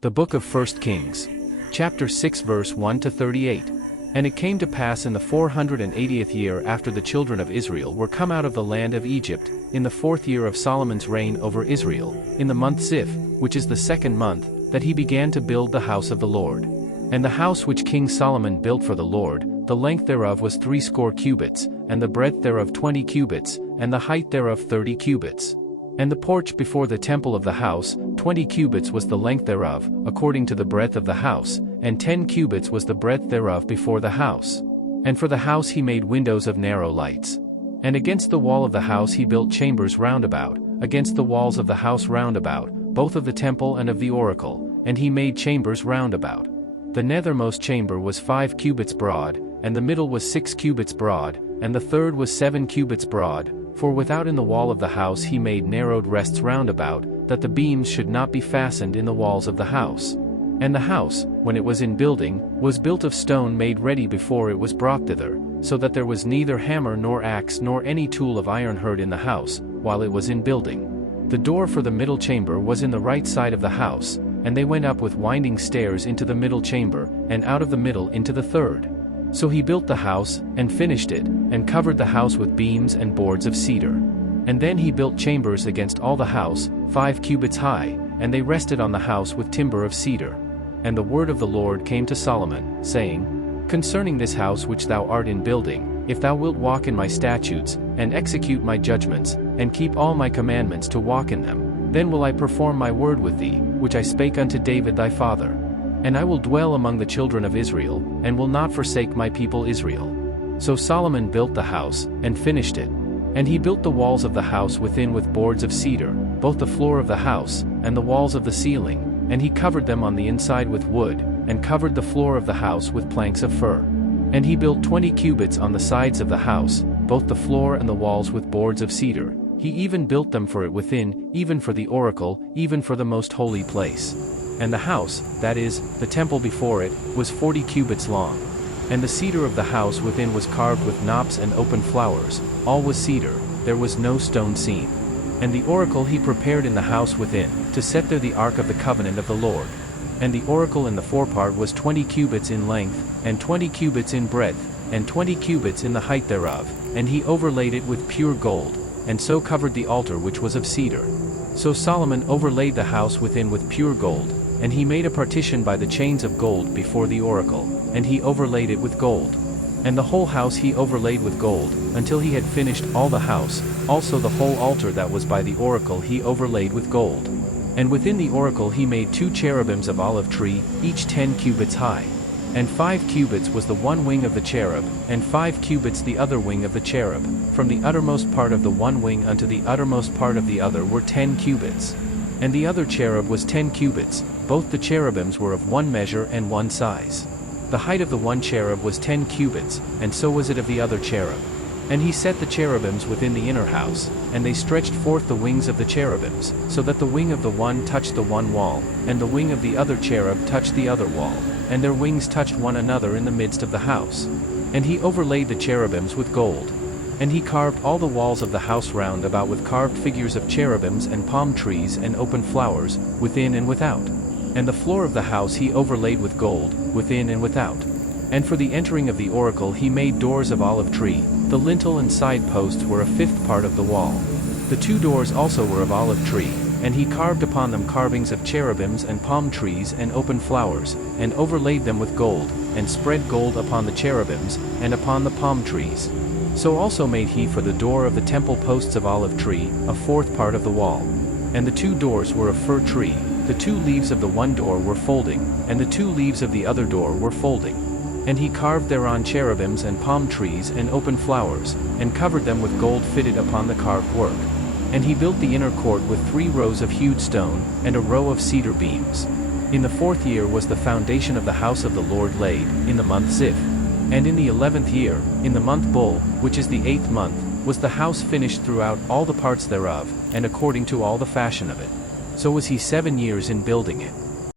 The book of 1 Kings. Chapter 6 verse 1 to 38. And it came to pass in the 480th year after the children of Israel were come out of the land of Egypt, in the 4th year of Solomon's reign over Israel, in the month Ziph, which is the 2nd month, that he began to build the house of the Lord. And the house which King Solomon built for the Lord, the length thereof was 60 cubits, and the breadth thereof 20 cubits, and the height thereof 30 cubits. And the porch before the temple of the house, 20 cubits was the length thereof, according to the breadth of the house, and 10 cubits was the breadth thereof before the house. And for the house he made windows of narrow lights. And against the wall of the house he built chambers round about, against the walls of the house round about, both of the temple and of the oracle, and he made chambers round about. The nethermost chamber was 5 cubits broad, and the middle was 6 cubits broad, and the third was 7 cubits broad. For without in the wall of the house he made narrowed rests round about, that the beams should not be fastened in the walls of the house. And the house, when it was in building, was built of stone made ready before it was brought thither, so that there was neither hammer nor axe nor any tool of iron heard in the house, while it was in building. The door for the middle chamber was in the right side of the house, and they went up with winding stairs into the middle chamber, and out of the middle into the third. So he built the house, and finished it, and covered the house with beams and boards of cedar. And then he built chambers against all the house, 5 cubits high, and they rested on the house with timber of cedar. And the word of the Lord came to Solomon, saying, Concerning this house which thou art in building, if thou wilt walk in my statutes, and execute my judgments, and keep all my commandments to walk in them, then will I perform my word with thee, which I spake unto David thy father. And I will dwell among the children of Israel, and will not forsake my people Israel. So Solomon built the house, and finished it. And he built the walls of the house within with boards of cedar, both the floor of the house, and the walls of the ceiling, and he covered them on the inside with wood, and covered the floor of the house with planks of fir. And he built 20 cubits on the sides of the house, both the floor and the walls with boards of cedar. He even built them for it within, even for the oracle, even for the most holy place. And the house, that is, the temple before it, was 40 cubits long. And the cedar of the house within was carved with knops and open flowers, all was cedar, there was no stone seen. And the oracle he prepared in the house within, to set there the ark of the covenant of the Lord. And the oracle in the forepart was 20 cubits in length, and 20 cubits in breadth, and 20 cubits in the height thereof, and he overlaid it with pure gold, and so covered the altar which was of cedar. So Solomon overlaid the house within with pure gold, and he made a partition by the chains of gold before the oracle, and he overlaid it with gold. And the whole house he overlaid with gold, until he had finished all the house, also the whole altar that was by the oracle he overlaid with gold. And within the oracle he made 2 cherubims of olive tree, each 10 cubits high. And 5 cubits was the one wing of the cherub, and 5 cubits the other wing of the cherub. From the uttermost part of the one wing unto the uttermost part of the other were 10 cubits. And the other cherub was 10 cubits, both the cherubims were of one measure and one size. The height of the one cherub was 10 cubits, and so was it of the other cherub. And he set the cherubims within the inner house, and they stretched forth the wings of the cherubims, so that the wing of the one touched the one wall, and the wing of the other cherub touched the other wall, and their wings touched one another in the midst of the house. And he overlaid the cherubims with gold. And he carved all the walls of the house round about with carved figures of cherubims and palm trees and open flowers, within and without. And the floor of the house he overlaid with gold, within and without. And for the entering of the oracle he made doors of olive tree, the lintel and side posts were a 5th part of the wall. The 2 doors also were of olive tree, and he carved upon them carvings of cherubims and palm trees and open flowers, and overlaid them with gold, and spread gold upon the cherubims, and upon the palm trees. So also made he for the door of the temple posts of olive tree, a 4th part of the wall. And the 2 doors were of fir tree, the 2 leaves of the one door were folding, and the 2 leaves of the other door were folding. And he carved thereon cherubims and palm trees and open flowers, and covered them with gold fitted upon the carved work. And he built the inner court with 3 rows of hewed stone, and a row of cedar beams. In the 4th year was the foundation of the house of the Lord laid, in the month Ziph. And in the 11th year, in the month Bul, which is the 8th month, was the house finished throughout all the parts thereof, and according to all the fashion of it. So was he 7 years in building it.